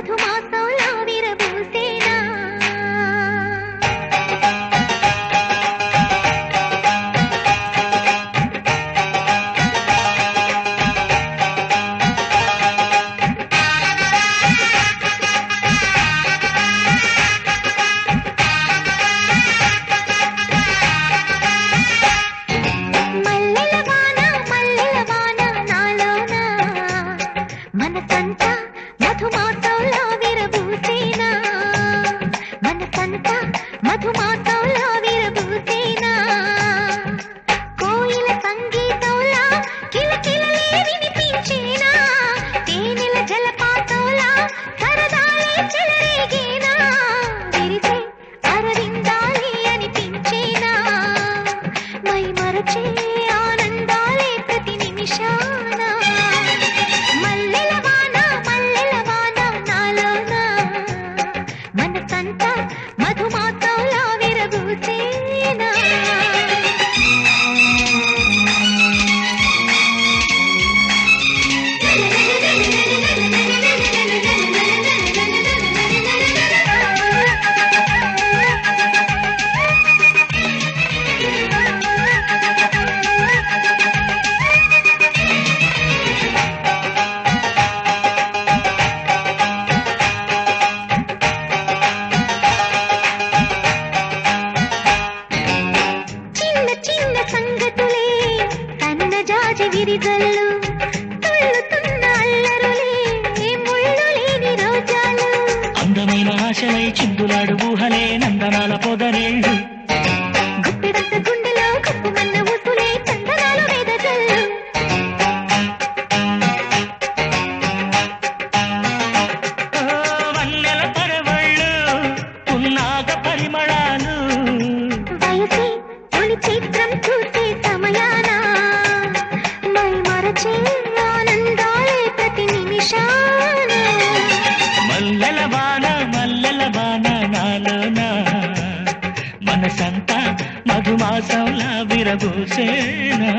మధుమాసంలో విరబూసేనా అందమైన ఆశలై చిందులాడు ఊహలే నందనాల పొదరేళ్ళు గుప్పెడంత గుండెలో కప్పుమన్న ఊసులే చందనాలు వేదజల్లు వన్నెల పరవళ్ళు పున్నాగ పరిమళాలు వయసే తొలి చిత్రం చూసే సమయాన మై మరచే ఆనందాలే ప్రతి నిమిషాన మల్లెల వాన నాలోన మనసంతా మధుమాసంలా విరబూసేనా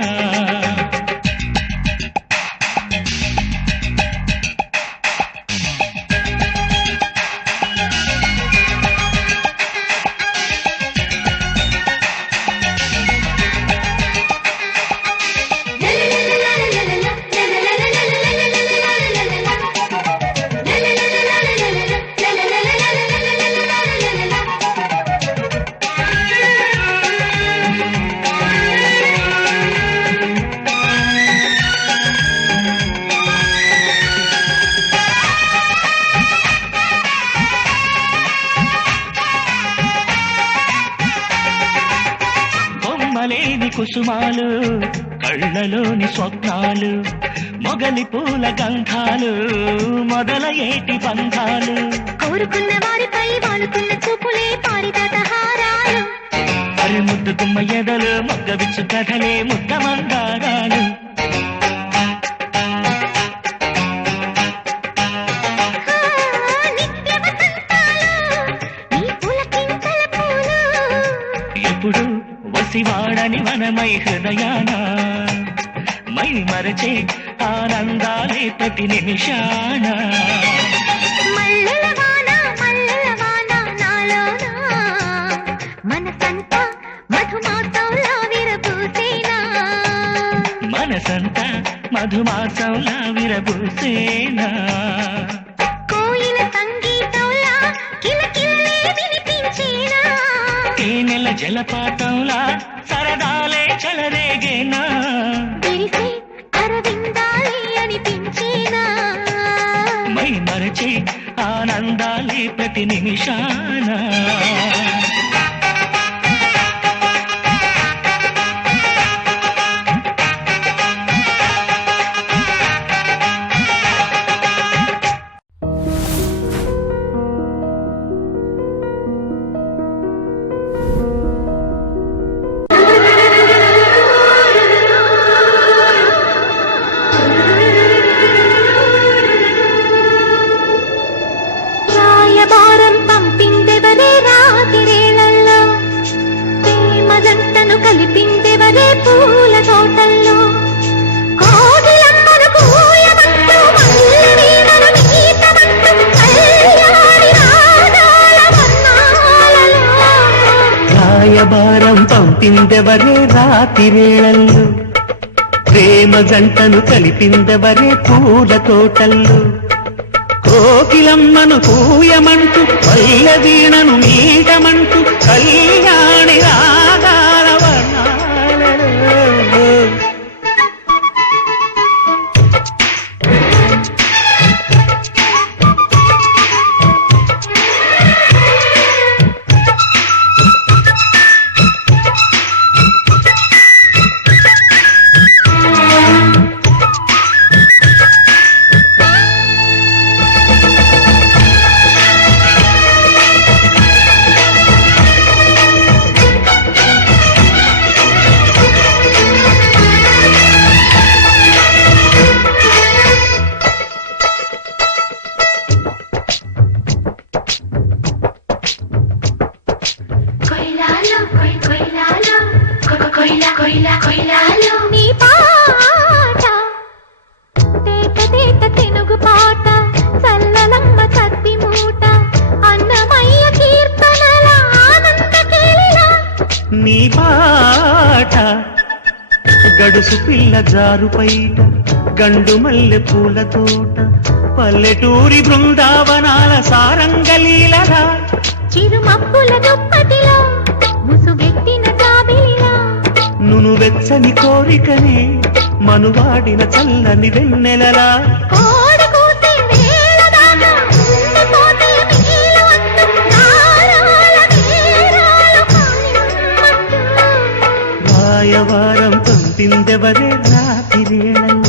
లేని కుసుమాలు కళ్ళలోని స్వప్నాలు మొగలి పూల గంధాలు మొదల ఏటి బంధాలు కోరుకున్న వారిపై వాలుకున్న చూపులే పారిజాత హారాలు అరి ముద్దు గుమ్మ ఎదలు మొగ్గవిచ్చు కథలే ముద్ద మందారాలు ఎప్పుడు వసివాడని మనమై హృదయాన మై మరచే ఆనందాలే ప్రతి నిమిషాన మల్లెల వాన నాలోన మనసంతా మధుమాసంలా విరబూసేనా మనసంతా మధుమాసంలా విరబూసేనా కోయిల సంగీతంలా కిలకిలలే వినిపించేనా తేనెల జలపాతంలా సరదాలే చెలరేగేనా విరిసే అరవిందాలే అనిపించేనా మై మరచే ఆనందాలే ప్రతి నిమిషాన రాయబారం పంపిందెవరే రాత్రి రాయబారం పంపిందెవరే రాతిరేళల్లో ప్రేమ జంటను కలిపిందెవరే పూల తోటల్లో కోకిలమ్మను పూయమంటూ పల్లవీణను మీటమంటూ కళ్యాణి రాగాల వర్ణాలలో నీ పాట తేట తేట తెనుగు పాట చల్లలమ్మ కత్తి మూట అన్నమయ్య కీర్తనల ఆనంద కేళిలా నీ పాట గడుసు పిల్ల జారు పైట గండు మల్లె పూల తోట పల్లెటూరి బృందావనాల సారంగలీలలా చిరుమప్పుల దుప్పటిలో ముసుగెట్టిన జాబిలిలా నును వెచ్చని కోరికని మనువాడిన చల్లని వెన్నెలలా కోడి కూసే వేళ దాకా ఉండిపోతే మిగిలి వద్దు నారాల వీరాలు కాలిమంటూ రాయవారం పంపిందెవరే రాతిరేళల్లో